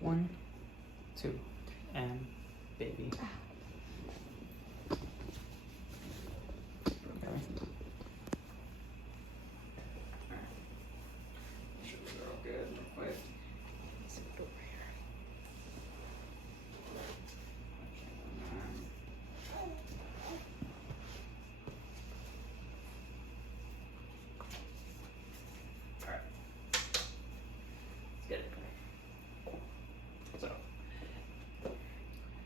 1, 2, and baby. Okay. Make sure these are all good real quick. Let's put it over here. Alright. Let's get it. So,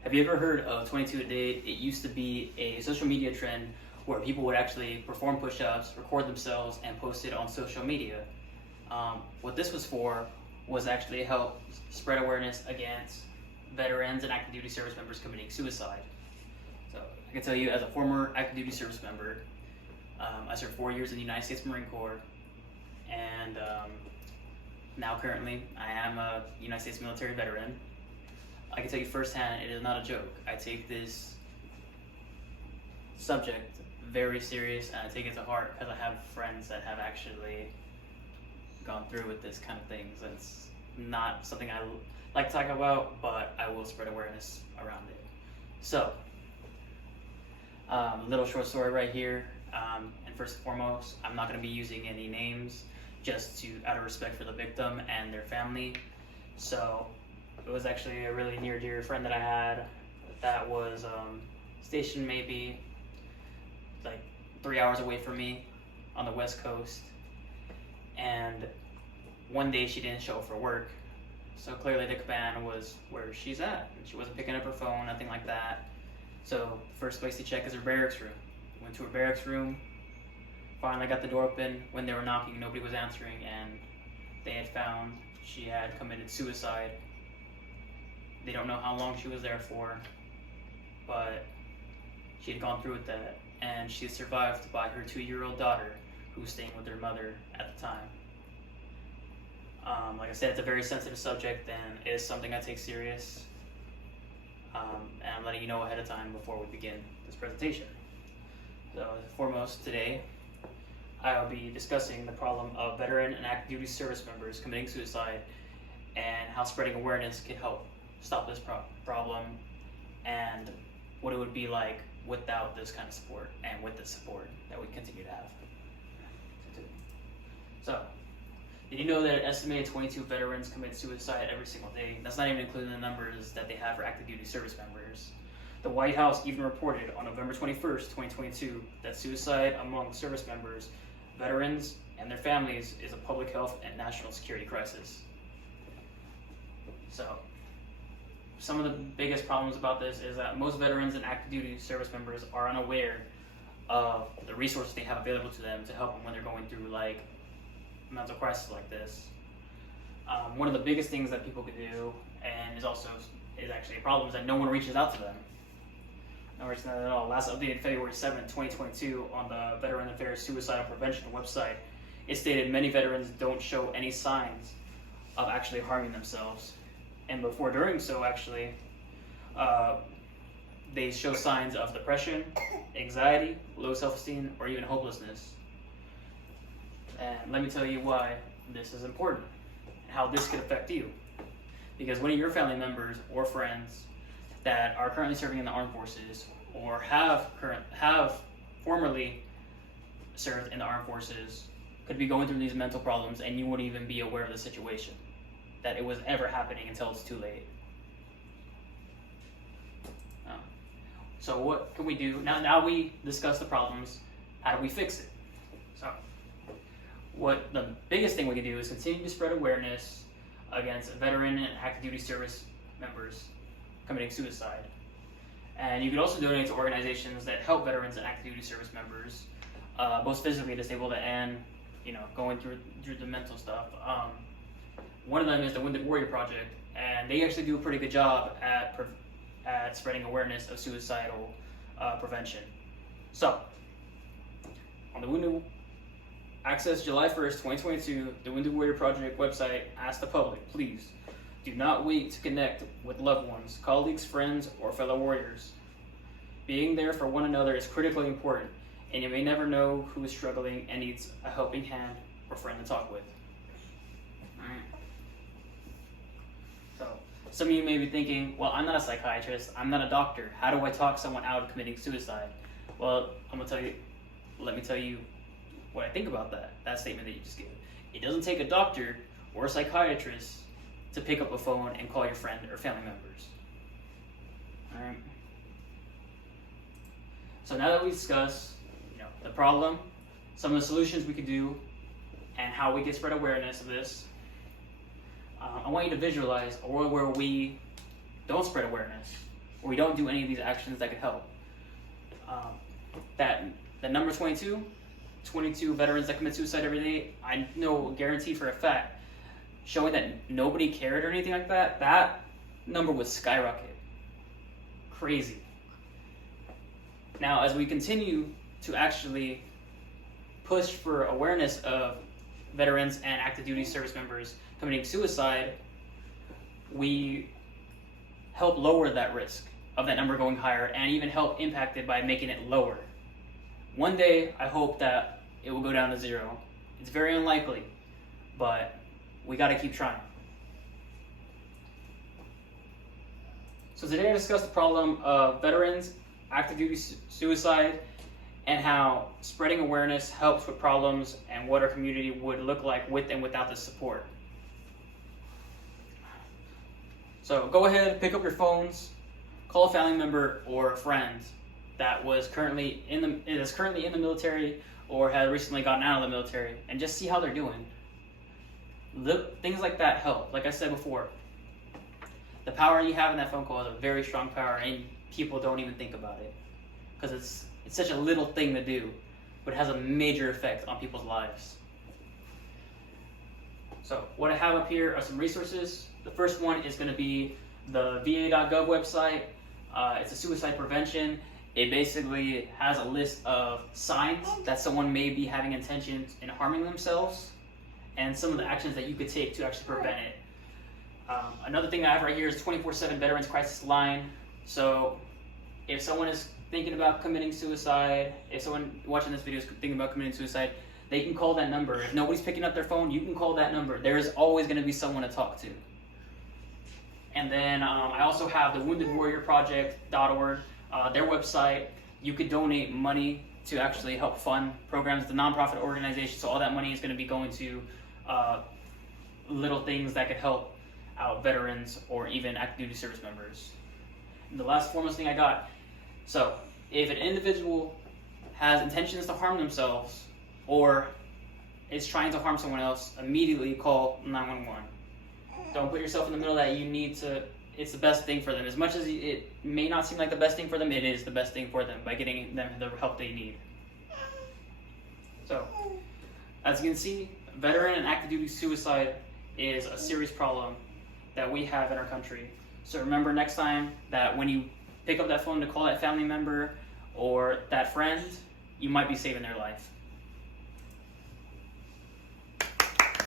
have you ever heard of 22 a day? It used to be a social media trend where people would actually perform push-ups, record themselves, and post it on social media. What this was for was actually to help spread awareness against veterans and active duty service members committing suicide. So I can tell you, as a former active duty service member, I served 4 years in the United States Marine Corps, and now currently I am a United States military veteran. I can tell you firsthand, it is not a joke. I take this subject very serious, and I take it to heart because I have friends that have actually gone through with this kind of things. It's not something I like to talk about, but I will spread awareness around it. So, a little short story right here. And first and foremost, I'm not going to be using any names, just out of respect for the victim and their family. So, it was actually a really near dear friend that I had that was stationed maybe like 3 hours away from me on the West Coast. And one day she didn't show up for work. So clearly the command was where she's at. And she wasn't picking up her phone, nothing like that. So first place to check is her barracks room. Went to her barracks room, finally got the door open. When they were knocking, nobody was answering, and they had found she had committed suicide. They don't know how long she was there for, but she had gone through with that, and she survived by her 2-year-old daughter, who was staying with her mother at the time. Like I said, it's a very sensitive subject, and it is something I take serious. And I'm letting you know ahead of time before we begin this presentation. So, foremost today, I'll be discussing the problem of veteran and active duty service members committing suicide and how spreading awareness can help stop this problem, and what it would be like without this kind of support and with the support that we continue to have. So, did you know that an estimated 22 veterans commit suicide every single day? That's not even including the numbers that they have for active duty service members. The White House even reported on November 21st, 2022, that suicide among service members, veterans, and their families is a public health and national security crisis. So, some of the biggest problems about this is that most veterans and active duty service members are unaware of the resources they have available to them to help them when they're going through like mental crisis like this. One of the biggest things that people could do, and is actually a problem, is that no one reaches out to them. No one reaches out at all. Last updated February 7, 2022 on the Veteran Affairs Suicidal Prevention website, it stated many veterans don't show any signs of actually harming themselves. And before doing so, actually, they show signs of depression, anxiety, low self-esteem, or even hopelessness. And let me tell you why this is important and how this could affect you. Because one of your family members or friends that are currently serving in the armed forces or have formerly served in the armed forces could be going through these mental problems, and you wouldn't even be aware of the situation, that it was ever happening until it's too late. So what can we do? Now we discuss the problems, how do we fix it? So what the biggest thing we can do is continue to spread awareness against veteran and active duty service members committing suicide. And you can also donate to organizations that help veterans and active duty service members, both physically disabled and going through the mental stuff. One of them is the Wounded Warrior Project, and they actually do a pretty good job at spreading awareness of suicidal prevention. So, on the Wounded Access July 1st, 2022, the Wounded Warrior Project website asks the public, please, do not wait to connect with loved ones, colleagues, friends, or fellow warriors. Being there for one another is critically important, and you may never know who is struggling and needs a helping hand or friend to talk with. Alright. So, some of you may be thinking, well, I'm not a psychiatrist, I'm not a doctor. How do I talk someone out of committing suicide? Well, let me tell you what I think about that statement that you just gave. It doesn't take a doctor or a psychiatrist to pick up a phone and call your friend or family members. All right. So now that we discussed, the problem, some of the solutions we could do, and how we can spread awareness of this, I want you to visualize a world where we don't spread awareness, where we don't do any of these actions that could help. That the number 22 veterans that commit suicide every day, I know, guarantee for a fact, showing that nobody cared or anything like that, that number would skyrocket. Crazy. Now, as we continue to actually push for awareness of veterans and active duty service members committing suicide, we help lower that risk of that number going higher, and even help impact it by making it lower. One day, I hope that it will go down to 0. It's very unlikely, but we got to keep trying. So today I discussed the problem of veterans, active duty suicide, and how spreading awareness helps with problems and what our community would look like with and without this support. So go ahead, pick up your phones, call a family member or a friend that is currently in the military or has recently gotten out of the military, and just see how they're doing. Things like that help. Like I said before, the power you have in that phone call is a very strong power, and people don't even think about it because it's such a little thing to do, but it has a major effect on people's lives. So what I have up here are some resources. The first one is going to be the va.gov website. It's a suicide prevention. It basically has a list of signs that someone may be having intentions in harming themselves, and some of the actions that you could take to actually prevent it. Another thing that I have right here is 24/7 Veterans Crisis Line. So if someone is thinking about committing suicide, if someone watching this video is thinking about committing suicide, they can call that number. If nobody's picking up their phone, you can call that number. There is always going to be someone to talk to. And then I also have the woundedwarriorproject.org, their website. You could donate money to actually help fund programs, the nonprofit organization. So all that money is going to be going to little things that could help out veterans or even active duty service members. And the last foremost thing I got, so if an individual has intentions to harm themselves or is trying to harm someone else, immediately call 911. Don't put yourself in the middle that you need to, it's the best thing for them. As much as it may not seem like the best thing for them, it is the best thing for them by getting them the help they need. So, as you can see, veteran and active duty suicide is a serious problem that we have in our country. So remember next time that when you pick up that phone to call that family member or that friend, you might be saving their life.